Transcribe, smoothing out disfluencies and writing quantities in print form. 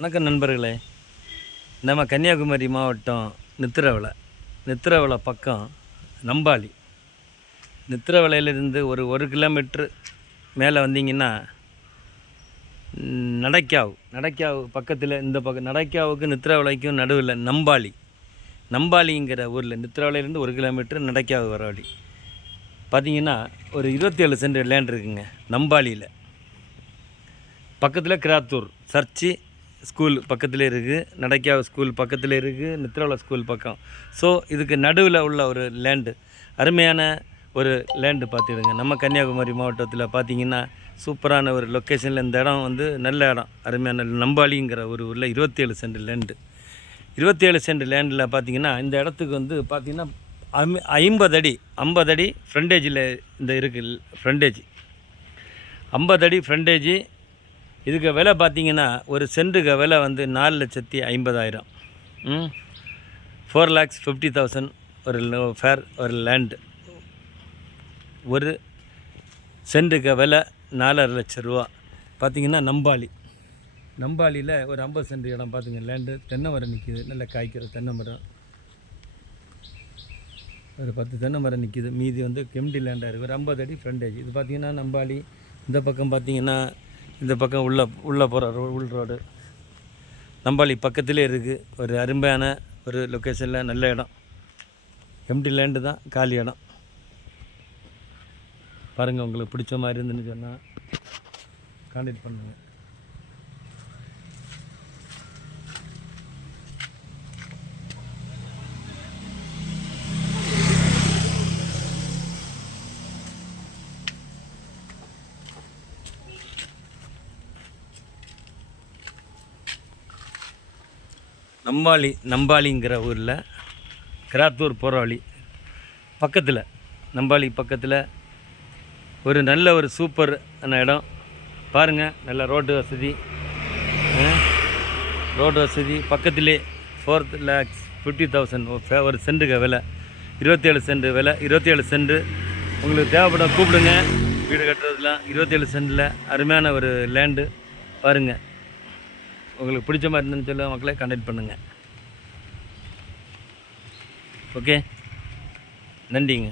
வணக்கம் நண்பர்களே. நம்ம கன்னியாகுமரி மாவட்டம் நித்திரவளை பக்கம் நம்பாளி. நித்திரவளையிலிருந்து ஒரு கிலோமீட்ரு மேலே வந்தீங்கன்னா நடைக்காவு பக்கத்தில் இந்த பக்கம் நடைக்காவுக்கு நித்திரவளைக்கும் நடுவில் நம்பாளிங்கிற ஊரில் நித்திரவளையிலேருந்து 1 கிலோமீட்ரு நடைக்காவு வர வழி பார்த்திங்கன்னா ஒரு 27 சென்ட் லேண்ட் இருக்குங்க. நம்பாளியில் பக்கத்தில் கிராத்தூர் சர்ச்சு ஸ்கூல் பக்கத்தில் இருக்குது, நடைக்காவு ஸ்கூல் பக்கத்தில் இருக்குது, நித்திரவளை ஸ்கூல் பக்கம். ஸோ இதுக்கு நடுவில் உள்ள ஒரு லேண்டு, அருமையான ஒரு லேண்டு பார்த்துடுங்க. நம்ம கன்னியாகுமரி மாவட்டத்தில் பார்த்திங்கன்னா சூப்பரான ஒரு லொக்கேஷனில் இந்த இடம் நல்ல இடம், அருமையான நம்பாளிங்கிற ஒரு ஊரில் 27 சென்ட் லேண்டு. 27 சென்ட் லேண்டில் பார்த்திங்கன்னா இந்த இடத்துக்கு பார்த்திங்கன்னா 50 அடி ஃப்ரண்டேஜில் இந்த இருக்குது. ஃப்ரண்டேஜ் 50 அடி ஃப்ரண்டேஜி. இதுக்கு விலை பார்த்திங்கன்னா ஒரு சென்ட்டுக்கு விலை 4,50,000, 4,50,000 ஒரு லேண்டு. ஒரு சென்ட்டுக்கு விலை 4.5 லட்ச ரூபா. பார்த்திங்கன்னா நம்பாளியில் ஒரு 50 சென்ட் இடம் பார்த்துங்க. லேண்டு தென்னை மரம் நிற்கிது, நல்லா காய்க்கிற தென்னை மரம், ஒரு 10 தென்னை மரம் நிற்கிது. மீதி கெம்டி லேண்டாக இருக்குது. ஒரு 50 அடி ஃப்ரண்டேஜ். இது பார்த்திங்கன்னா நம்பாளி. இந்த பக்கம் பார்த்திங்கன்னா இந்த பக்கம் உள்ளே போகிற உள் ரோடு நம்பாளி பக்கத்திலே இருக்குது. ஒரு அருமையான ஒரு லொக்கேஷனில் நல்ல இடம், எம்டி லேண்டு தான், காலி இடம். பாருங்கள், உங்களுக்கு பிடிச்ச மாதிரி இருந்துன்னு சொன்னால் கான்டாக்ட் பண்ணுங்கள். நம்பாளிங்கிற ஊரில் கிராத்தூர் போகிற வழி பக்கத்தில், நம்பாளி பக்கத்தில் ஒரு நல்ல ஒரு சூப்பர் இடம் பாருங்கள். நல்ல ரோடு வசதி பக்கத்திலே. 4,50,000 ஒரு சென்ட்டுக்கு விலை. 27 சென்ட் விலை. 27 சென்ட் உங்களுக்கு தேவைப்பட கூப்பிடுங்க. வீடு கட்டுறதுலாம் 27 சென்ட்டில் அருமையான ஒரு லேண்டு பாருங்கள். உங்களுக்கு பிடிச்ச மாதிரி இருந்துன்னு சொல்ல மக்களை கான்டாக்ட் பண்ணுங்கள். ஓகே, நன்றிங்க.